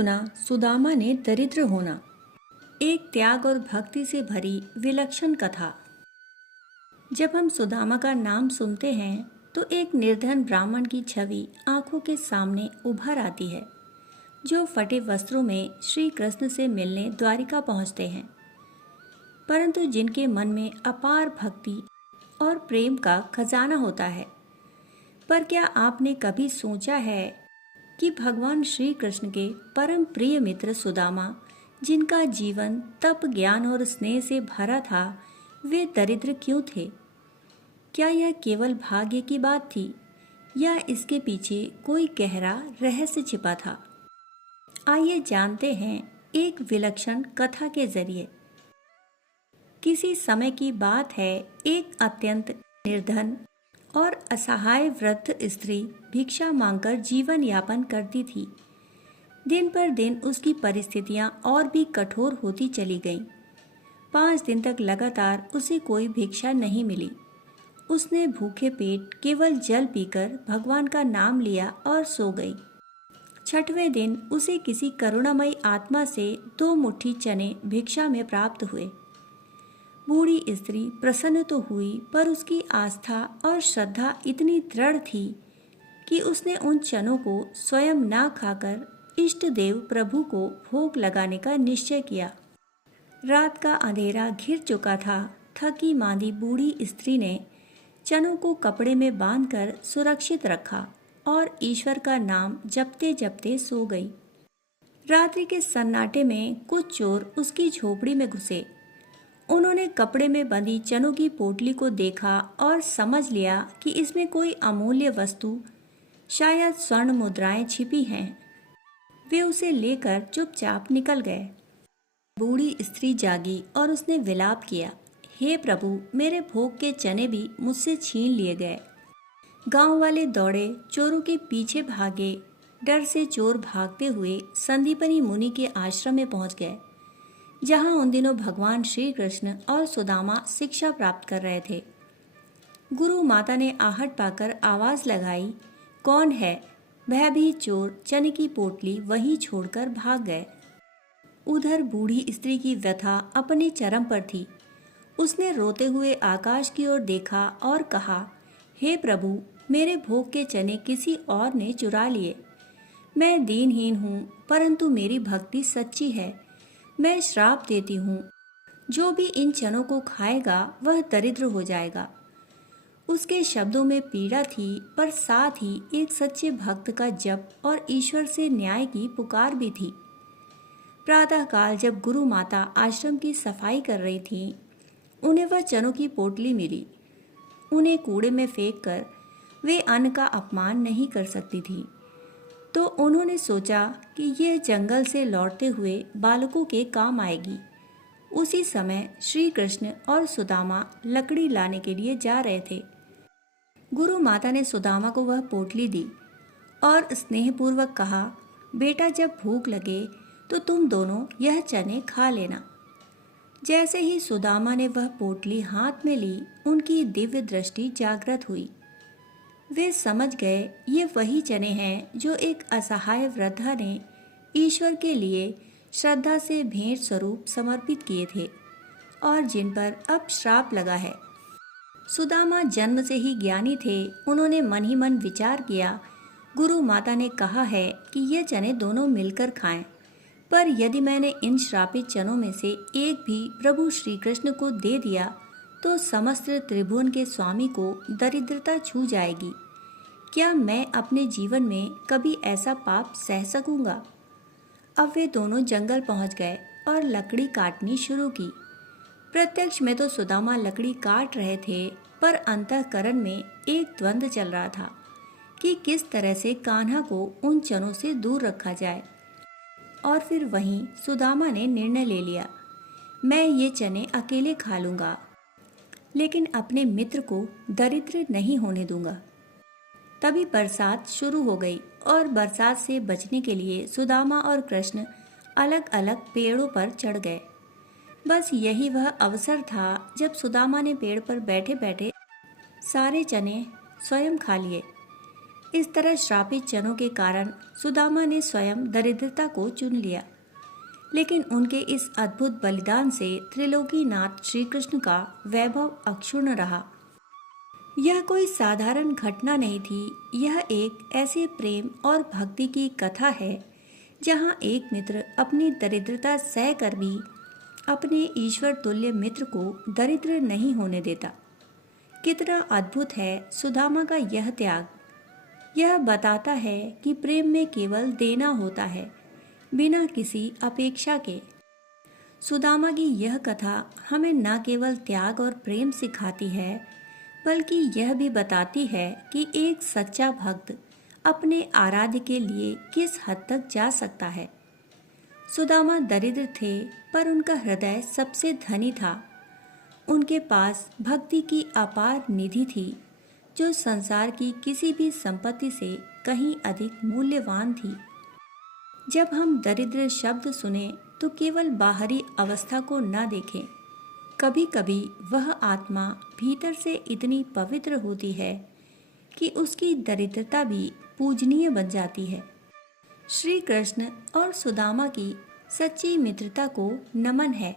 चुना सुदामा ने दरिद्र होना। एक त्याग और भक्ति से भरी विलक्षण कथा। जब हम सुदामा का नाम सुनते हैं तो एक निर्धन ब्राह्मण की छवि आंखों के सामने उभर आती है, जो फटे वस्त्रों में श्री कृष्ण से मिलने द्वारिका पहुंचते हैं, परंतु जिनके मन में अपार भक्ति और प्रेम का खजाना होता है। पर क्या आपने कभी सोचा है कि भगवान श्री कृष्ण के परम प्रिय मित्र सुदामा, जिनका जीवन तप, ज्ञान और स्नेह से भरा था, वे दरिद्र क्यों थे? क्या यह केवल भाग्य की बात थी या इसके पीछे कोई गहरा रहस्य छिपा था? आइए जानते हैं एक विलक्षण कथा के जरिए। किसी समय की बात है, एक अत्यंत निर्धन और असहाय वृद्ध स्त्री भिक्षा मांगकर जीवन यापन करती थी। दिन पर दिन उसकी परिस्थितियां और भी कठोर होती चली गईं। 5 दिन तक लगातार उसे कोई भिक्षा नहीं मिली। उसने भूखे पेट केवल जल पीकर भगवान का नाम लिया और सो गई। 6वें दिन उसे किसी करुणामयी आत्मा से 2 मुट्ठी चने भिक्षा में प्राप्त हुए। बूढ़ी स्त्री प्रसन्न तो हुई, पर उसकी आस्था और श्रद्धा इतनी दृढ़ थी कि उसने उन चनों को स्वयं ना खाकर इष्ट देव प्रभु को भोग लगाने का निश्चय किया। रात का अंधेरा घिर चुका था। थकी मांदी बूढ़ी स्त्री ने चनों को कपड़े में बांधकर सुरक्षित रखा और ईश्वर का नाम जपते जपते सो गई। रात्रि के सन्नाटे में कुछ चोर उसकी झोपड़ी में घुसे। उन्होंने कपड़े में बंधी चनों की पोटली को देखा और समझ लिया कि इसमें कोई अमूल्य वस्तु, शायद स्वर्ण मुद्राएं छिपी हैं। वे उसे लेकर चुपचाप निकल गए। बूढ़ी स्त्री जागी और उसने विलाप किया, हे प्रभु, मेरे भोग के चने भी मुझसे छीन लिए गए। गांव वाले दौड़े, चोरों के पीछे भागे। डर से चोर भागते हुए संदीपनी मुनि के आश्रम में पहुंच गए, जहां उन दिनों भगवान श्री कृष्ण और सुदामा शिक्षा प्राप्त कर रहे थे। गुरु माता ने आहट पाकर आवाज लगाई, कौन है? भयभीत चोर चने की पोटली वहीं छोड़कर भाग गए। उधर बूढ़ी स्त्री की व्यथा अपने चरम पर थी। उसने रोते हुए आकाश की ओर देखा और कहा, हे प्रभु, मेरे भोग के चने किसी और ने चुरा लिए। मैं दीनहीन हूँ, परंतु मेरी भक्ति सच्ची है। मैं श्राप देती हूँ, जो भी इन चनों को खाएगा वह दरिद्र हो जाएगा। उसके शब्दों में पीड़ा थी, पर साथ ही एक सच्चे भक्त का जप और ईश्वर से न्याय की पुकार भी थी। प्रातःकाल जब गुरु माता आश्रम की सफाई कर रही थीं, उन्हें वह चनों की पोटली मिली। उन्हें कूड़े में फेंक कर वे अन्न का अपमान नहीं कर सकती थी, तो उन्होंने सोचा कि यह जंगल से लौटते हुए बालकों के काम आएगी। उसी समय श्री कृष्ण और सुदामा लकड़ी लाने के लिए जा रहे थे। गुरु माता ने सुदामा को वह पोटली दी और स्नेहपूर्वक कहा, बेटा, जब भूख लगे तो तुम दोनों यह चने खा लेना। जैसे ही सुदामा ने वह पोटली हाथ में ली, उनकी दिव्य दृष्टि जागृत हुई। वे समझ गए ये वही चने हैं जो एक असहाय वृद्धा ने ईश्वर के लिए श्रद्धा से भेंट स्वरूप समर्पित किए थे और जिन पर अब श्राप लगा है। सुदामा जन्म से ही ज्ञानी थे। उन्होंने मन ही मन विचार किया, गुरु माता ने कहा है कि ये चने दोनों मिलकर खाएं, पर यदि मैंने इन श्रापित चनों में से एक भी प्रभु श्री कृष्ण को दे दिया तो समस्त त्रिभुवन के स्वामी को दरिद्रता छू जाएगी। क्या मैं अपने जीवन में कभी ऐसा पाप सह सकूंगा? अब वे दोनों जंगल पहुंच गए और लकड़ी काटनी शुरू की। प्रत्यक्ष में तो सुदामा लकड़ी काट रहे थे, पर अंतःकरण में एक द्वंद्व चल रहा था कि किस तरह से कान्हा को उन चनों से दूर रखा जाए। और फिर वहीं सुदामा ने निर्णय ले लिया, मैं ये चने अकेले खा लूंगा, लेकिन अपने मित्र को दरिद्र नहीं होने दूंगा। तभी बरसात शुरू हो गई और बरसात से बचने के लिए सुदामा और कृष्ण अलग अलग पेड़ों पर चढ़ गए। बस यही वह अवसर था जब सुदामा ने पेड़ पर बैठे बैठे सारे चने स्वयं खा लिए। इस तरह श्रापित जनों के कारण सुदामा ने स्वयं दरिद्रता को चुन लिया, लेकिन उनके इस अद्भुत बलिदान से त्रिलोकीनाथ श्री कृष्ण का वैभव अक्षुण्ण रहा। यह कोई साधारण घटना नहीं थी, यह एक ऐसे प्रेम और भक्ति की कथा है जहाँ एक मित्र अपनी दरिद्रता सह कर भी अपने ईश्वर तुल्य मित्र को दरिद्र नहीं होने देता। कितना अद्भुत है सुदामा का यह त्याग। यह बताता है कि प्रेम में केवल देना होता है, बिना किसी अपेक्षा के। सुदामा की यह कथा हमें न केवल त्याग और प्रेम सिखाती है, बल्कि यह भी बताती है कि एक सच्चा भक्त अपने आराध्य के लिए किस हद तक जा सकता है। सुदामा दरिद्र थे, पर उनका हृदय सबसे धनी था। उनके पास भक्ति की अपार निधि थी, जो संसार की किसी भी संपत्ति से कहीं अधिक मूल्यवान थी। जब हम दरिद्र शब्द सुने तो केवल बाहरी अवस्था को न देखें। कभी कभी वह आत्मा भीतर से इतनी पवित्र होती है कि उसकी दरिद्रता भी पूजनीय बन जाती है। श्री कृष्ण और सुदामा की सच्ची मित्रता को नमन है।